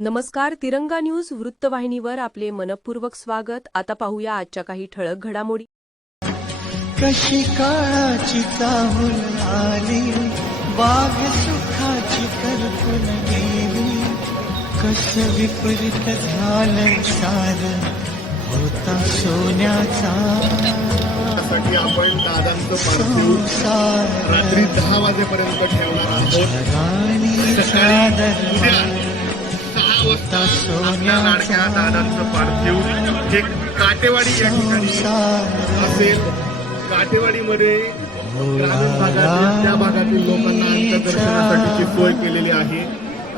नमस्कार. तिरंगा न्यूज वृत्तवाहिनीवर आपले मनपूर्वक स्वागत. आता पाहूया आजच्या काही ठळक घडामोडी. कशी काळाची चाहूल आली, बाग सुखाची कल्पन गेली, कसं विपरीत झालं सारं, होता सोन्याचा साठी आपण दादांचं पार्थिव रात्री 10 वाजेपर्यंत ठेवणार आहोत. सकाळी उद्या 6 वाजता आपल्या लाडक्या दादांचं पार्थिव हे काटेवाडी या ठिकाणी असेल. काटेवाडीमध्ये ग्रामीण भागातील त्या भागातील लोकांना अंत्यदर्शनासाठीची सोय केलेली आहे.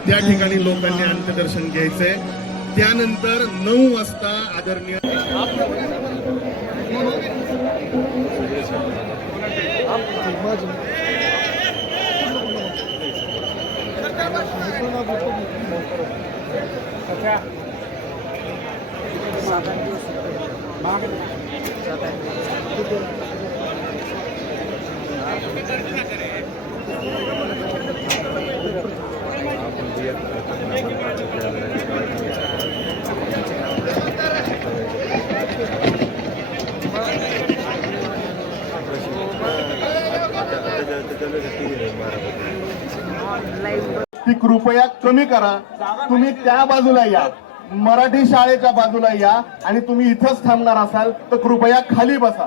त्या ठिकाणी लोकांनी अंत्यदर्शन घ्यायचंय. त्यानंतर 9 वाजता आदरणीय ती कृपया कमी करा. तुम्ही त्या बाजूला या, मराठी शाळेच्या बाजूला या, आणि तुम्ही इथंच थांबणार असाल तर कृपया खाली बसा.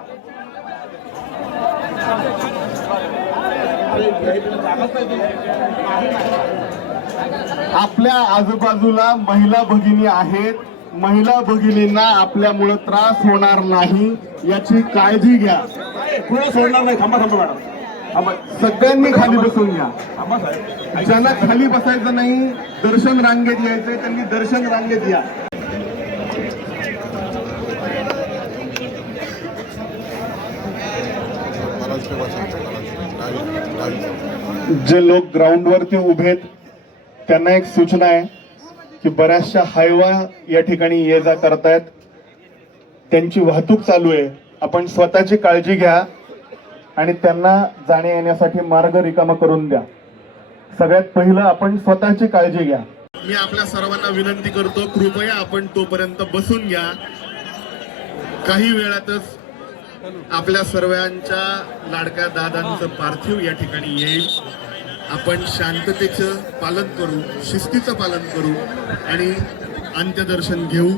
आपल्या आजूबाजूला महिला भगिनी आहेत. महिला भगिनींना आपल्यामुळे त्रास होणार नाही याची काळजी घ्या. पुढे सोडणार नाही. थांबा थांबा मॅडम, थांबा. सगळ्यांनी खाली बसून घ्या. ज्यांना खाली बसायचं नाही, दर्शन रांगेत यायचंय, त्यांनी दर्शन रांगेत या. जे लोक ग्राउंडवरती उभे आहेत त्यांना एक सूचना आहे की बऱ्याचशा हायवा या ठिकाणी ये जा करतायत. त्यांची वाहतूक चालू आहे. आपण स्वतःची काळजी घ्या आणि त्यांना जाण्या येण्यासाठी मार्ग रिकामा करून द्या. सगळ्यात पहिलं आपण स्वतःची काळजी घ्या. मी आपल्या सर्वांना विनंती करतो, कृपया आपण तोपर्यंत बसून घ्या. काही वेळातच आपल्या सर्वांच्या लाडक्या दादांचं पार्थिव या ठिकाणी येईल. आपण शांततेचं पालन करू, शिस्तीचं पालन करू आणि अंत्यदर्शन घेऊ.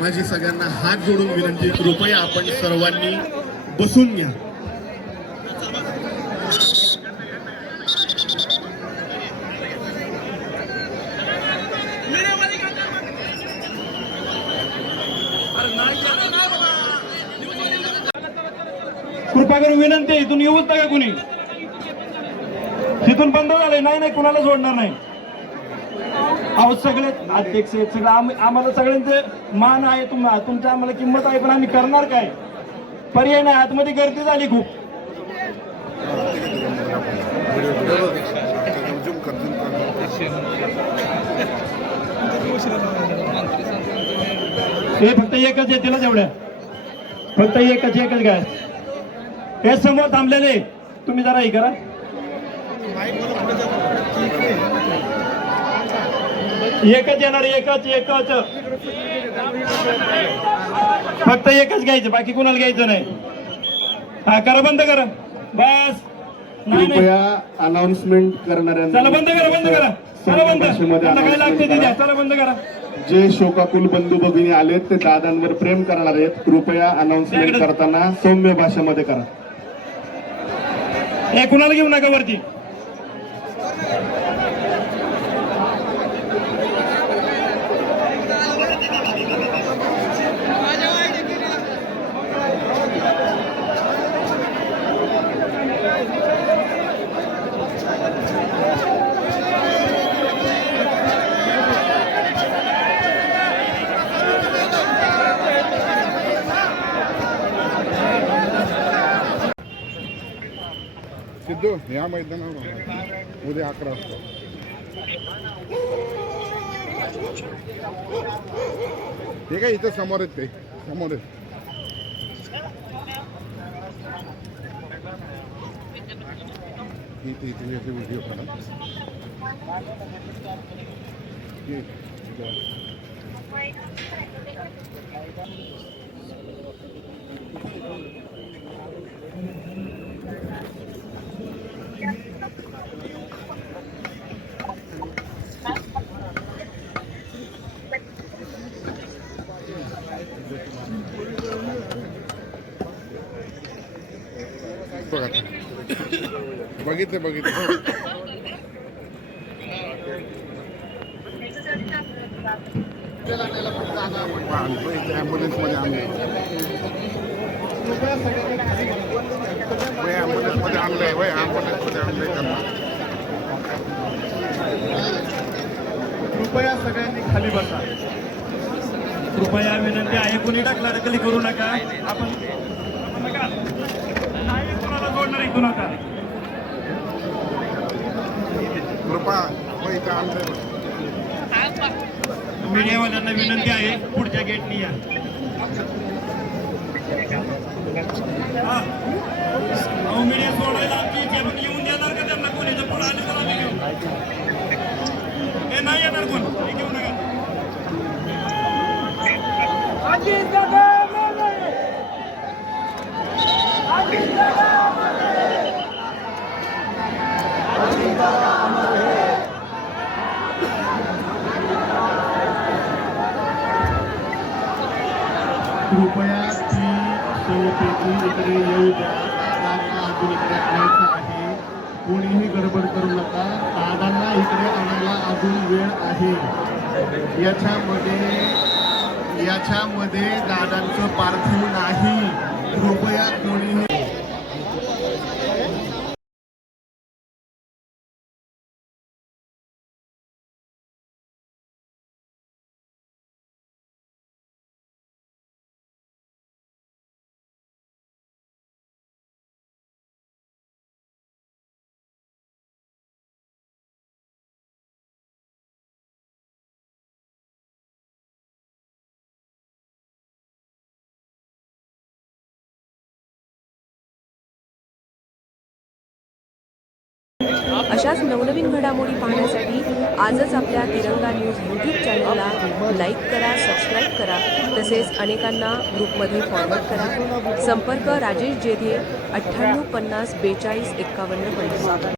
माझी सगळ्यांना हात जोडून विनंती, कृपया आपण सर्वांनी बसून घ्या. कृपा करून विनंती, इथून येऊच नका कुणी. तिथून बंद झालंय. नाही नाही, कुणाला सोडणार नाही. अहो सगळे अध्यक्ष आहेत, सगळं आम्हाला सगळ्यांचे मान आहे. तुमच्या आम्हाला किंमत आहे, पण आम्ही करणार काय? पर्याय नाही. आतमध्ये गर्दी झाली खूप. हे फक्त एकच येतील तेवढ्या, फक्त एकच काय. हे समोर थांबलेले तुम्ही जरा हे करा. एकच येणार, एकच फक्त एकच घ्यायचं, बाकी कुणाला घ्यायचं नाही. हा करा, बंद करा. बस. कृपया अनाउन्समेंट करणाऱ्या चला बंद करा. चला बंद. काय लागते ते द्या. चला बंद करा. जे शोकाकुल बंधू भगिनी आलेत ते दादांवर प्रेम करणार आहेत. कृपया अनाउन्समेंट करताना सौम्य भाषेमध्ये करा. हे कुणाला घेऊ नका वरती. सिद्धू या मैदानावर उद्या 11 वाजता. ठीक आहे, इथं समोर आहेत ते, समोर आहेत. इथे व्हिडिओ काढा. बघा आता. बघितले ॲम्ब्युलन्स मध्ये आणले ॲम्ब्युलन्स मध्ये आणलंय ॲम्ब्युलन्स मध्ये आणलंय त्यांना. कृपया सगळ्यांनी खाली बसा. कृपया विनंती आहे, कुणी ढकलाढकली करू नका. आपण नका नाही कोणाला जोडणार इथून आता. कृपा इथं आणलंय. मीडियावाल्यांना विनंती आहे, पुढच्या गेटनी या. हा. अहो मीडिया सोडायला आमची इच्छा आहे, पण येऊन देणार का त्यांना कोणी? जर पुढे आले तर आम्ही घेऊ. हे नाही येणार कोण, हे घेऊ नका. कृपया ती शवपेटी इकडे येऊ द्या. दादांना अजून इकडे आणायचं आहे. कोणीही गडबड करू नका. दादांना इकडे आणायला अजून वेळ आहे. याच्यामध्ये दादांचं पार्थिव नाही. कृपया कोणीही अशाच नवनवीन घडामोडी पाहण्यासाठी आजच आपल्या तिरंगा न्यूज यूट्यूब चॅनलला लाईक करा, सबस्क्राईब करा, तसेच अनेकांना ग्रुपमध्ये फॉरवर्ड करा. संपर्क राजेश जेधे 98 50 42 51 50.